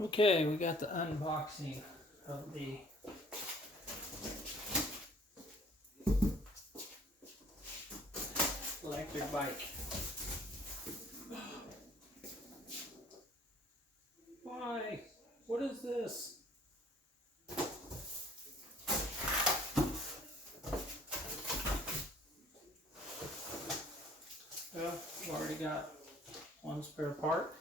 Okay, we got the unboxing of the electric bike. Why? What is this? Well, we've already got one spare part.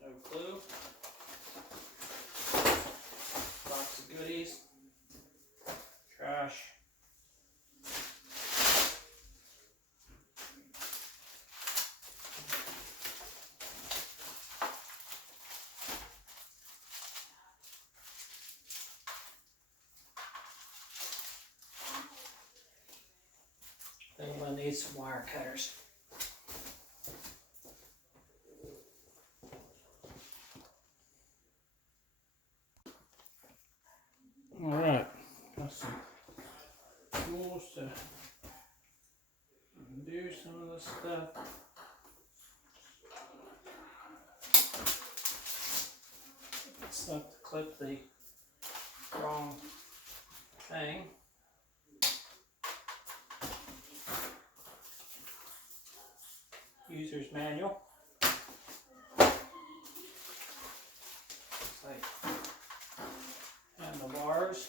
No clue. Box of goodies. Trash. I think I'm gonna need some wire cutters. Alright, got some tools to do some of this stuff. It's not to clip the wrong thing. User's manual. It's like handlebars.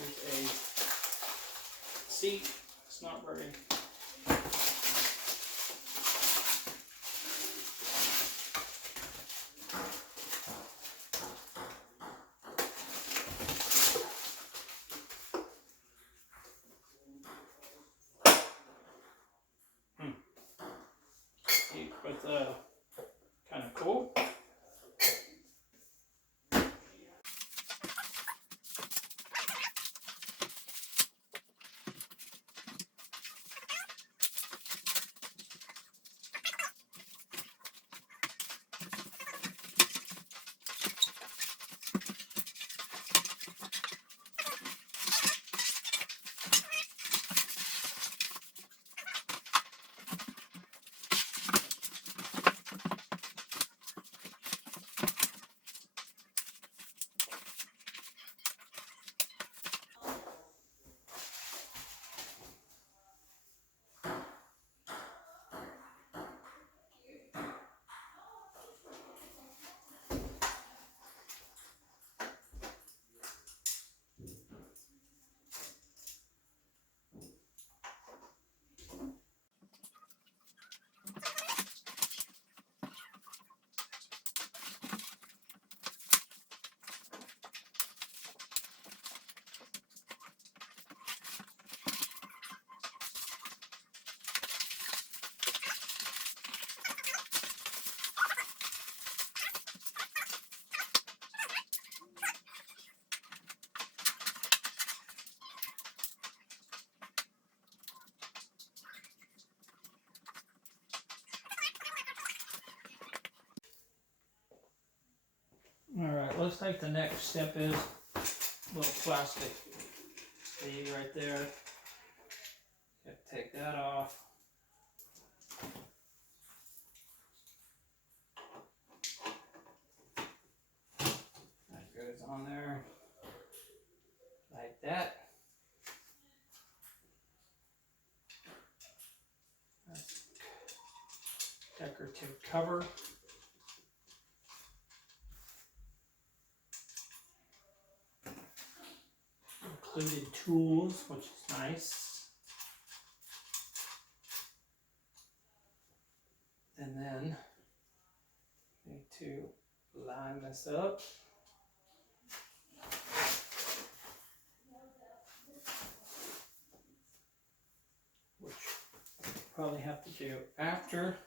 There's a seat. It's not very deep, but kind of cool. Alright, looks like the next step is a little plastic sleeve right there. Got to take that off. That goes on there like that. That's decorative cover. Included tools, which is nice. And then need to line this up. probably have to do after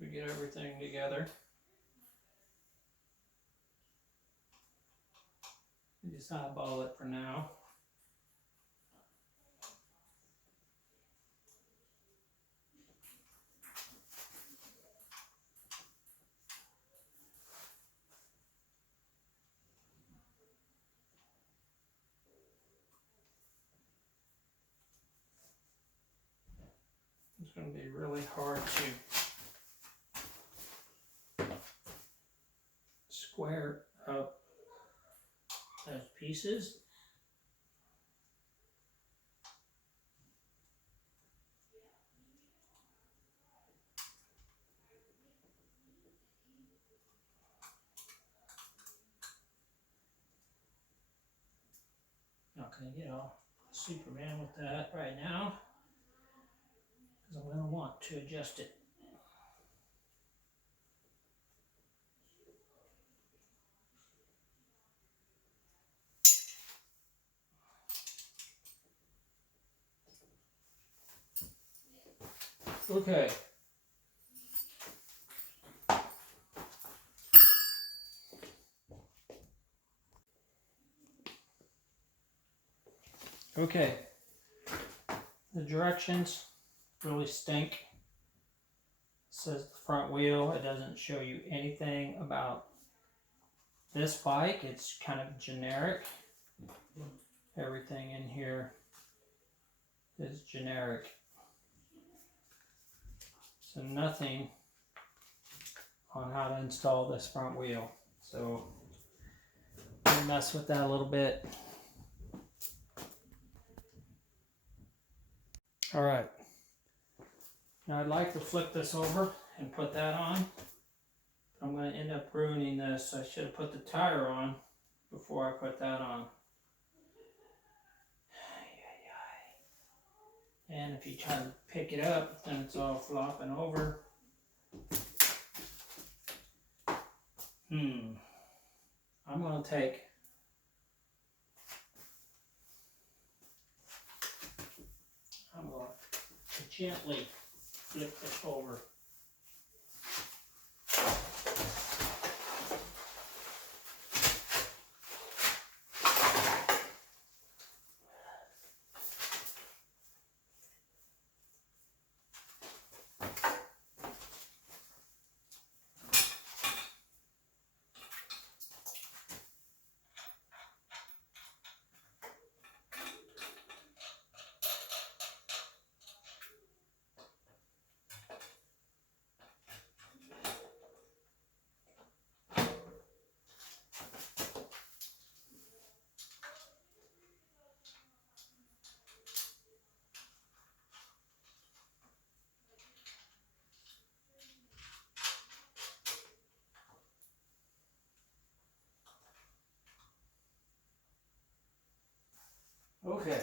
we get everything together. Just eyeball it for now. It's going to be really hard to square up those pieces. Not going to get all Superman with that right now, because I'm going to want to adjust it. Okay. Okay. The directions really stink. It says the front wheel. It doesn't show you anything about this bike. It's kind of generic. Everything in here is generic. So nothing on how to install this front wheel. So I'm gonna mess with that a little bit. All right. Now I'd like to flip this over and put that on. I'm going to end up ruining this. I should have put the tire on before I put that on. And if you try to pick it up, then it's all flopping over. I'm going to gently flip this over. Okay.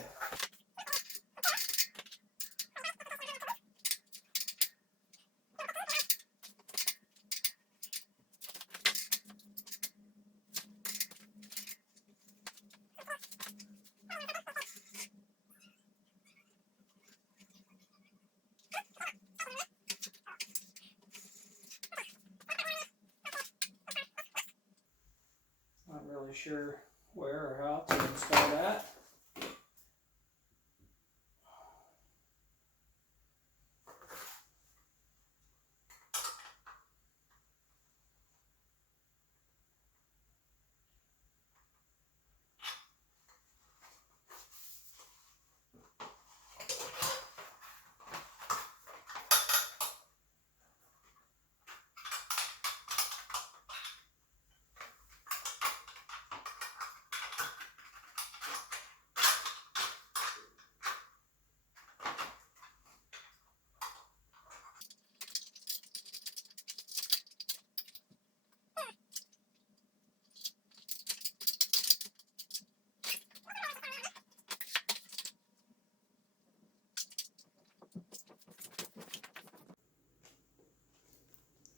Not really sure where or how to install that.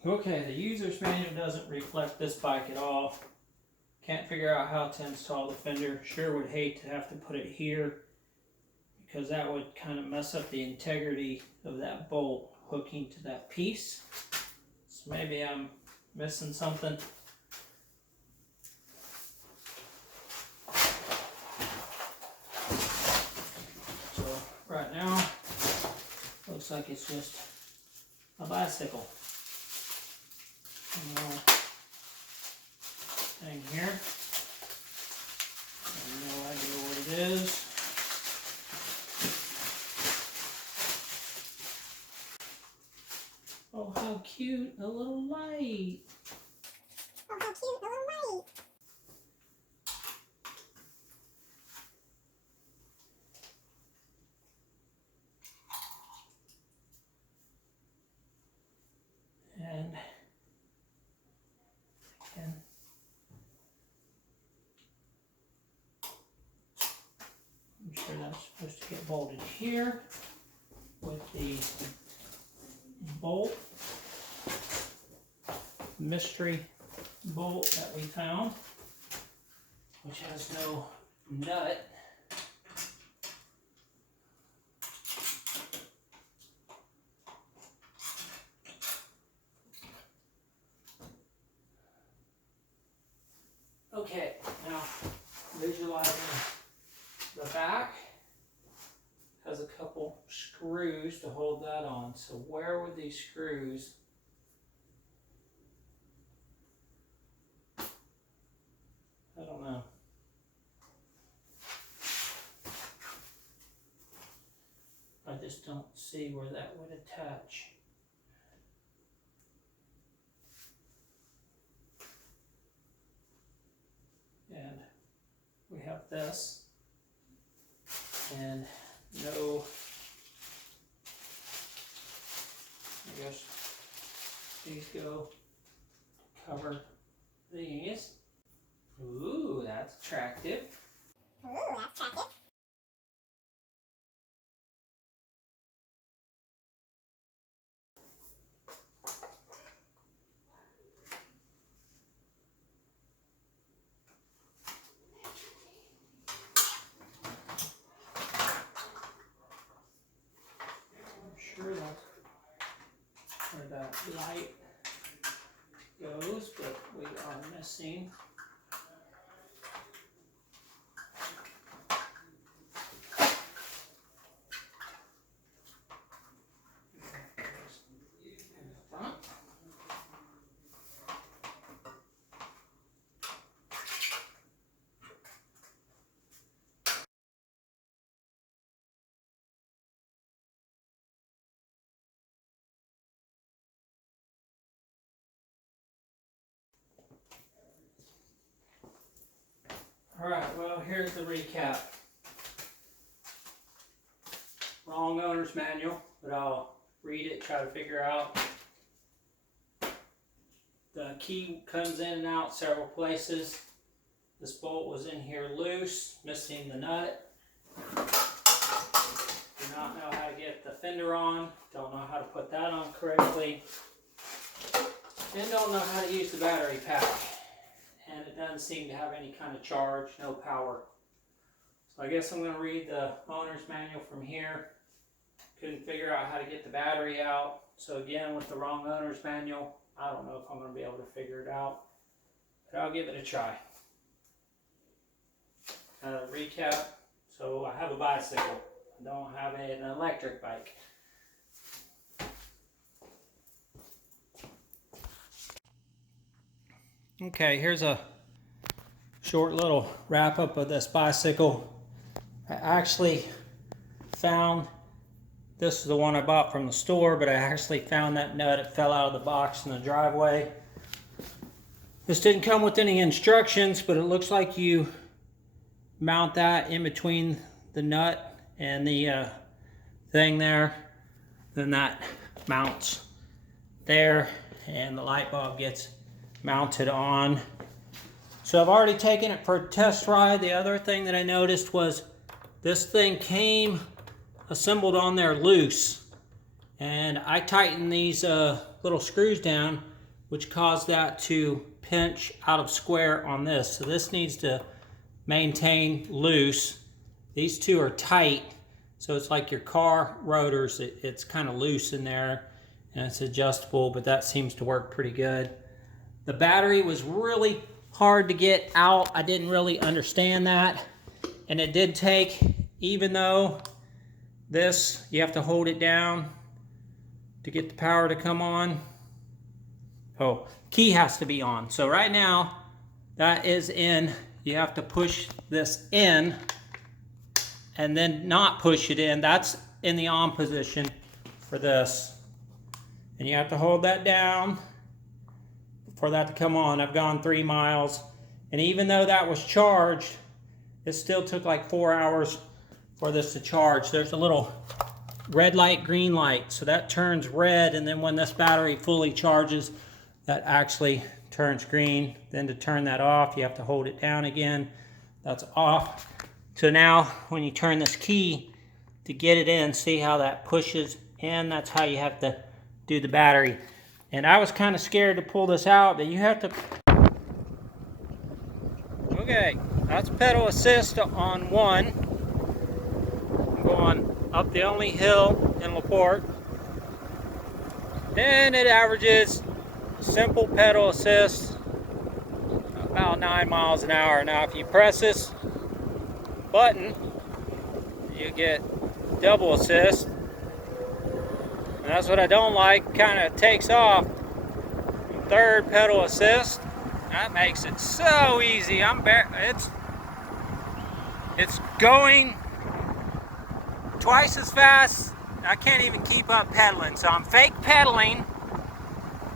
Okay, the user's manual doesn't reflect this bike at all. Can't figure out how to install the fender. Sure would hate to have to put it here because that would kind of mess up the integrity of that bolt hooking to that piece. So maybe I'm missing something. So right now, looks like it's just a bicycle. Thing here. I have no idea what it is. Oh, how cute, a little light. Oh, how cute, a little light. And again, I'm sure that's supposed to get bolted here with the bolt, mystery bolt that we found, which has no nut. Okay, now visualizing the back has a couple screws to hold that on. So where would these screws I don't know. I just don't see where that would attach. And we have this, and no, I guess these go cover these. Ooh, that's attractive. Ooh, that's attractive. I'm sure that's where that light goes, but we are missing. Alright, well, here's the recap. Wrong owner's manual, but I'll read it, try to figure out. The key comes in and out several places. This bolt was in here loose, missing the nut. Do not know how to get the fender on, don't know how to put that on correctly, and don't know how to use the battery pack. And it doesn't seem to have any kind of charge, no power. So I guess I'm going to read the owner's manual from here. Couldn't figure out how to get the battery out. So again, with the wrong owner's manual, I don't know if I'm going to be able to figure it out. But I'll give it a try. Recap. So I have a bicycle. I don't have an electric bike. Okay, here's a short little wrap up of this bicycle. I actually found, this is the one I bought from the store, but I actually found that nut. It fell out of the box in the driveway. This didn't come with any instructions, but it looks like you mount that in between the nut and the thing there. Then that mounts there, and the light bulb gets mounted on. So I've already taken it for a test ride. The other thing that I noticed was this thing came assembled on there loose, and I tightened these little screws down, which caused that to pinch out of square on this. So this needs to maintain loose. These two are tight, So it's like your car rotors, it's kind of loose in there and it's adjustable, but that seems to work pretty good. The battery was really hard to get out. I didn't really understand that. And it did take, even though this, you have to hold it down to get the power to come on. Oh, key has to be on. So right now, that is in. You have to push this in and then not push it in. That's in the on position for this. And you have to hold that down for that to come on. I've gone 3 miles. And even though that was charged, it still took like 4 hours for this to charge. There's a little red light, green light. So that turns red, and then when this battery fully charges, that actually turns green. Then to turn that off, you have to hold it down again. That's off. So now when you turn this key to get it in, see how that pushes in? That's how you have to do the battery. And I was kind of scared to pull this out, but you have to. Okay, that's pedal assist on 1. I'm going up the only hill in LaPorte. Then it averages simple pedal assist about 9 miles an hour. Now if you press this button, you get double assist. And that's what I don't like, kind of takes off. 3rd pedal assist. That makes it so easy. It's going twice as fast. I can't even keep up pedaling. So I'm fake pedaling,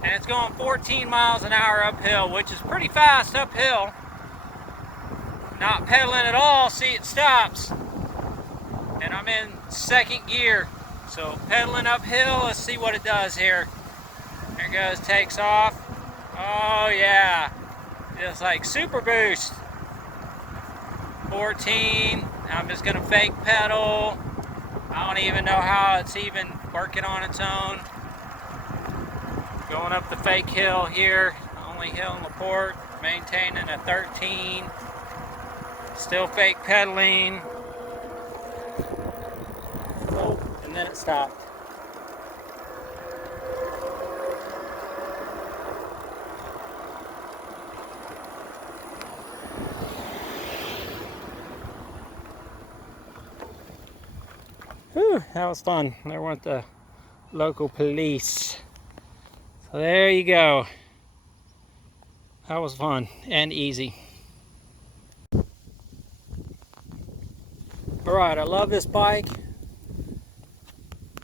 and it's going 14 miles an hour uphill, which is pretty fast uphill. Not pedaling at all. See, it stops. And I'm in 2nd gear. So pedaling uphill, let's see what it does here. There it goes, takes off. Oh yeah. Just like super boost. 14. I'm just gonna fake pedal. I don't even know how it's even working on its own. Going up the fake hill here. Only hill in LaPorte. Maintaining a 13. Still fake pedaling. Oh, and then it stopped. Whew, that was fun. There went the local police. So there you go. That was fun and easy. Alright, I love this bike.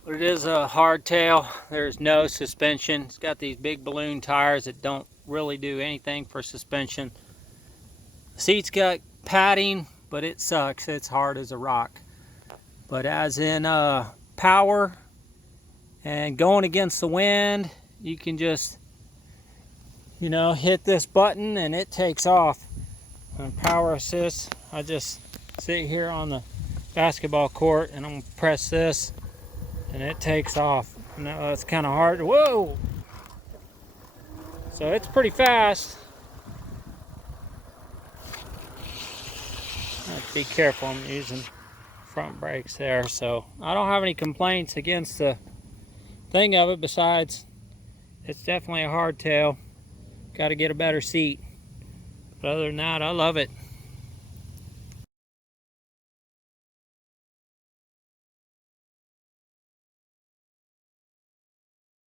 But it is a hardtail. There's no suspension. It's got these big balloon tires that don't really do anything for suspension. The seat's got padding, but it sucks. It's hard as a rock. But as in power and going against the wind, you can just, you know, hit this button and it takes off. And power assist, I just sit here on the basketball court and I'm gonna press this and it takes off. Now it's kind of hard. Whoa! So it's pretty fast. I have to be careful. I'm using front brakes there, so I don't have any complaints against the thing of it. Besides, it's definitely a hardtail. Got to get a better seat. But other than that, I love it.